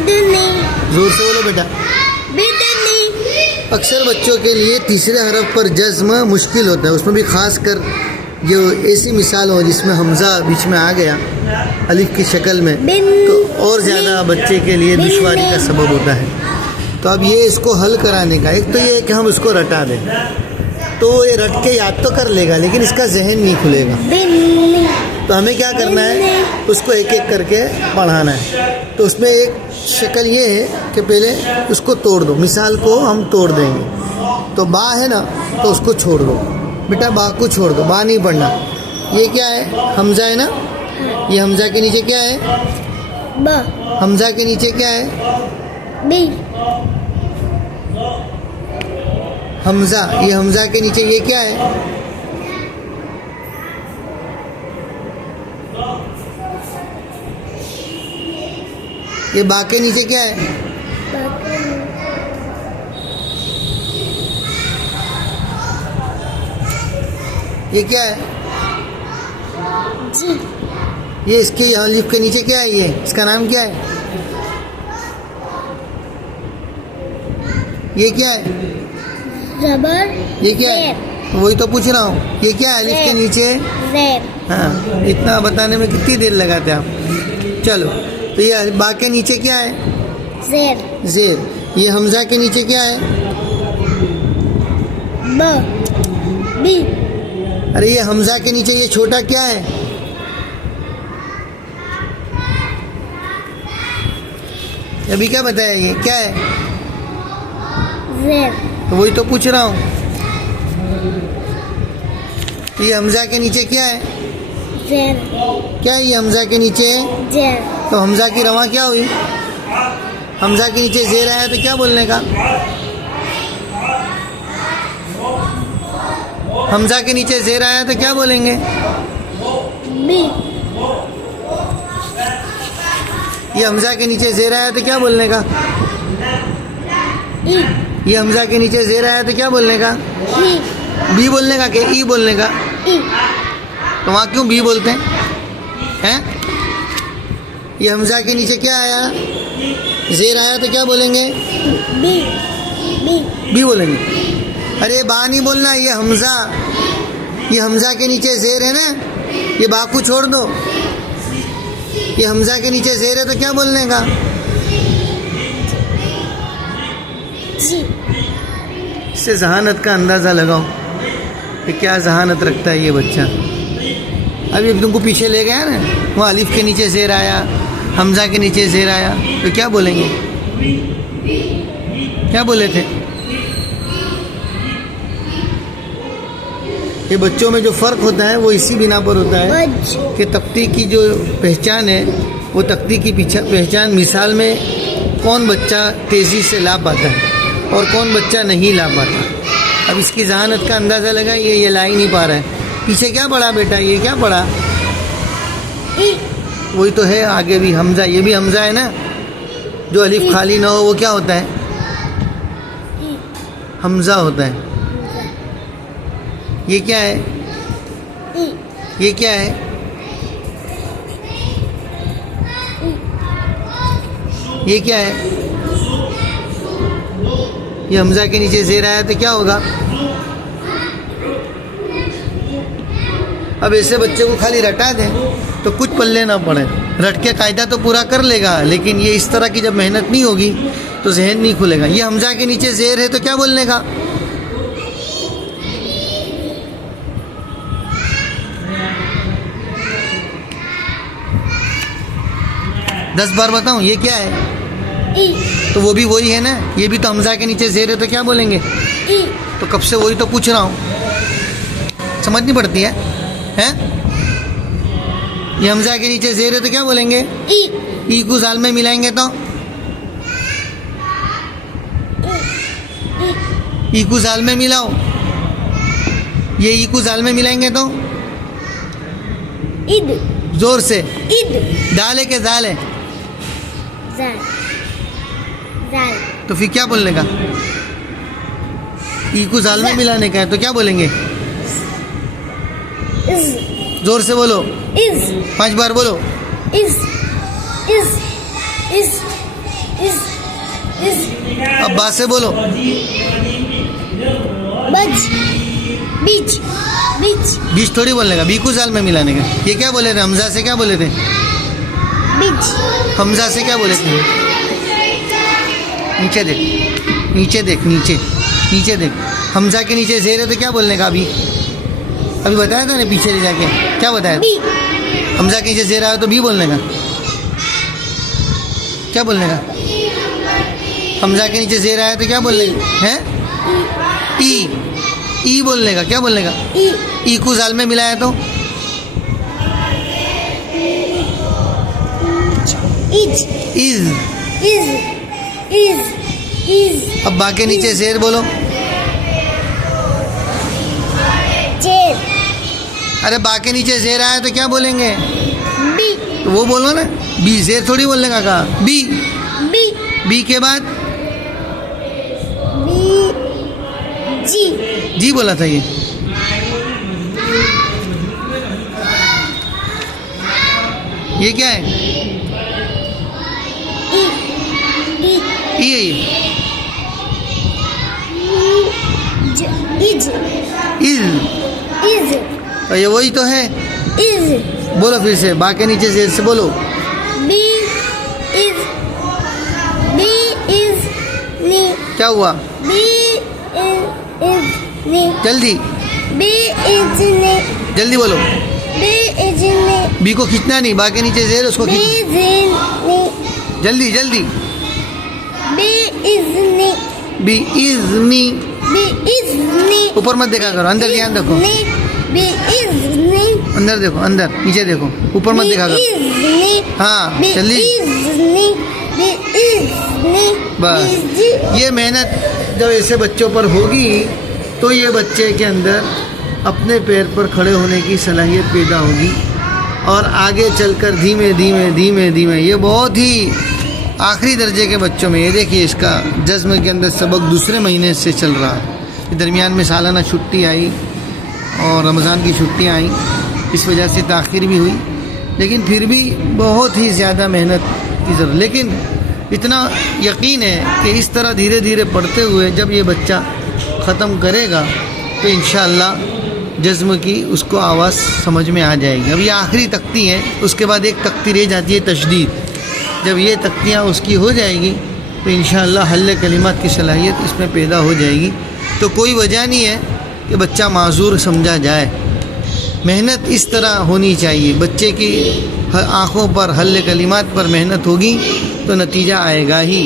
बिदनी। जोर से बोलो बेटा। बिदनी। अक्सर बच्चों के लिए तीसरे हरफ पर जज्म मुश्किल होता है, उसमें भी खास कर जो ऐसी मिसाल हो जिसमें हमज़ा बीच में आ गया अलिफ की शक्ल में, तो और ज़्यादा बच्चे के लिए दुश्वारी का सबब होता है। तो अब ये इसको हल कराने का एक तो ये है कि हम उसको रटा दें, तो ये रट के याद तो कर लेगा लेकिन इसका जहन नहीं खुलेगा। तो हमें क्या करना है, उसको एक एक करके पढ़ाना है। तो उसमें एक शक्ल ये है कि पहले उसको तोड़ दो, मिसाल को हम तोड़ देंगे। तो बा है ना, तो उसको छोड़ दो बेटा, बा को छोड़ दो, बा नहीं पढ़ना। ये क्या है, हमज़ा है ना, ये हमज़ा के नीचे क्या है, बा। हमज़ा के नीचे क्या है, बी। हमज़ा, ये हमज़ा के नीचे ये क्या है, ये बा के नीचे क्या है, ये क्या है, जी। ये इसके यहाँ लिफ के नीचे क्या है, ये इसका नाम क्या है, ये क्या है, ज़बर। ये क्या है, वही तो पूछ रहा हूँ, ये क्या है अलिफ के नीचे। ज़ेर। हाँ, इतना बताने में कितनी देर लगाते आप। चलो, तो ये बा के नीचे क्या है, ज़ेर। ज़ेर। ये हमज़ा के नीचे क्या है, ब। बी। अरे ये हमज़ा के नीचे ये छोटा क्या है, अभी क्या बताया, ये क्या है, ज़ेर। तो वही तो पूछ रहा हूँ। ये हमज़ा के नीचे क्या है, ज़ेर। क्या है ये हमज़ा के नीचे, ज़ेर। तो हमज़ा की रवा क्या हुई, हमज़ा के नीचे ज़ेर आया तो क्या बोलने का, हमज़ा के नीचे ज़ेर आया तो क्या बोलेंगे, बी। ये हमज़ा के नीचे ज़ेर आया तो क्या बोलने का, ई। ये हमज़ा के नीचे ज़ेर आया तो क्या बोलने का, ई। बी बोलने का, क्या ई बोलने का, ई। तो वहाँ क्यों बी बोलते हैं? ये हमज़ा के नीचे क्या आया, ज़ेर आया तो क्या बोलेंगे, बी। बी। बी बोलेंगे। अरे बा नहीं बोलना, ये हमज़ा, ये हमज़ा के नीचे ज़ेर है ना, ये बा को छोड़ दो, ये हमज़ा के नीचे ज़ेर है तो क्या बोलने का, जी। इससे जहानत का अंदाज़ा लगाओ कि क्या जहानत रखता है ये बच्चा। अभी तुमको पीछे ले गया ना, वो अलिफ के नीचे ज़ेर आया, हमज़ा के नीचे ज़ेर आया, तो क्या बोलेंगे, क्या बोले थे। ये बच्चों में जो फ़र्क होता है वो इसी बिना पर होता है कि तख्ती की जो पहचान है, वो तख्ती की पहचान मिसाल में कौन बच्चा तेज़ी से ला पाता है और कौन बच्चा नहीं ला पाता। अब इसकी जहानत का अंदाज़ा लगा, ये ला ही नहीं पा रहा है। पीछे क्या पढ़ा बेटा, ये क्या पढ़ा, ई। वही तो है, आगे भी हमज़ा, ये भी हमज़ा है ना, जो अलिफ खाली ना हो वो क्या होता है, ई। हमज़ा होता है। ये क्या है, ई। ये क्या है, ये क्या है, ये हमज़ा के नीचे ज़ेर आया तो क्या होगा। अब ऐसे बच्चे को खाली रटा दें तो कुछ पल्ले ना पड़े, रट के कायदा तो पूरा कर लेगा, लेकिन ये इस तरह की जब मेहनत नहीं होगी तो जहन नहीं खुलेगा। ये हमज़ा के नीचे ज़ेर है तो क्या बोलने का, दस बार बताऊं, ये क्या है, ई। तो वो भी वही है ना, ये भी तो हमज़ा के नीचे ज़ेर है तो क्या बोलेंगे, ई। तो कब से वही तो पूछ रहा हूँ, समझ नहीं पड़ती है, हैं? ये हमज़ा के नीचे ज़ेर है तो क्या बोलेंगे, ई। ई को जाल में मिलाएंगे तो, ई को जाल में मिलाओ, ये ई को जाल में मिलाएंगे तो, ईद। जोर से, ईद। दाल है के जाल है, जाल। जाल। तो फिर क्या बोलने का, ई को जाल में मिलाने का है तो क्या बोलेंगे, इज। जोर से बोलो, इज। 5 बार बोलो, इज। इज। इज। इज अब बात से बोलो। बज बीच बीच बीच थोड़ी बोलने का, बी को जाल में मिलाने का। ये क्या बोले थे? हमजा से क्या बोले थे? बीच हमजा से क्या बोले थे? नीचे देख, नीचे देख, नीचे नीचे देख। हमजा के नीचे जेर है तो क्या बोलने का? अभी बताया था ना पीछे ले जाके, क्या बताया? बी हमजा के नीचे जेर आया तो बी बोलने का, क्या बोलने का? हमजा के नीचे जेर आया तो क्या बोलने का है? ई ई बोलने का, क्या बोलने का? ई ई को जाल में मिलाया तो is is. Is is is अब बा के नीचे जेर बोलो। चेर अरे बा के नीचे जेर आया तो क्या बोलेंगे? बी तो वो बोलो ना, बी। जेर थोड़ी बोलने का कहा, बी। बी बी के बाद बी जी जी बोला था ये। ये क्या है? ई ई ई है ये। Is is. इज तो ये वही तो है। इज बोलो फिर से, बा के नीचे जेर से बोलो। बी इज नी क्या हुआ? बी इज नी जल्दी बी इज नी जल्दी बोलो। बी इज नी बी को खींचना नहीं, बा के नीचे जेर उसको बी खींच। इज नी जल्दी जल्दी। बी इज नी बी इज मी। बी इज नी ऊपर मत देखा करो, अंदर ध्यान रखो। बी इज नी अंदर देखो, अंदर, नीचे देखो, ऊपर मत देखा करो। हाँ जल्दी। बस ये मेहनत जब ऐसे बच्चों पर होगी तो ये बच्चे के अंदर अपने पैर पर खड़े होने की सलाहियत पैदा होगी और आगे चलकर धीमे धीमे धीमे धीमे, ये बहुत ही आखिरी दर्जे के बच्चों में, ये देखिए इसका जज्म के अंदर सबक दूसरे महीने से चल रहा है। दरमियान में सालाना छुट्टी आई और रमज़ान की छुट्टियाँ आई, इस वजह से ताख़ीर भी हुई, लेकिन फिर भी बहुत ही ज़्यादा मेहनत की ज़रूरत। लेकिन इतना यकीन है कि इस तरह धीरे धीरे पढ़ते हुए जब ये बच्चा ख़त्म करेगा तो इंशाअल्लाह जज्म की उसको आवाज़ समझ में आ जाएगी। अब ये आखिरी तख्ती है, उसके बाद एक तख्ती रह जाती है तशदीद। जब ये तख्तियाँ उसकी हो जाएगी तो इंशाअल्लाह हल्ले कलिमात की सलाहियत इसमें पैदा हो जाएगी। तो कोई वजह नहीं है कि बच्चा माजूर समझा जाए। मेहनत इस तरह होनी चाहिए, बच्चे की आँखों पर हल्ले कलिमात पर मेहनत होगी तो नतीजा आएगा ही।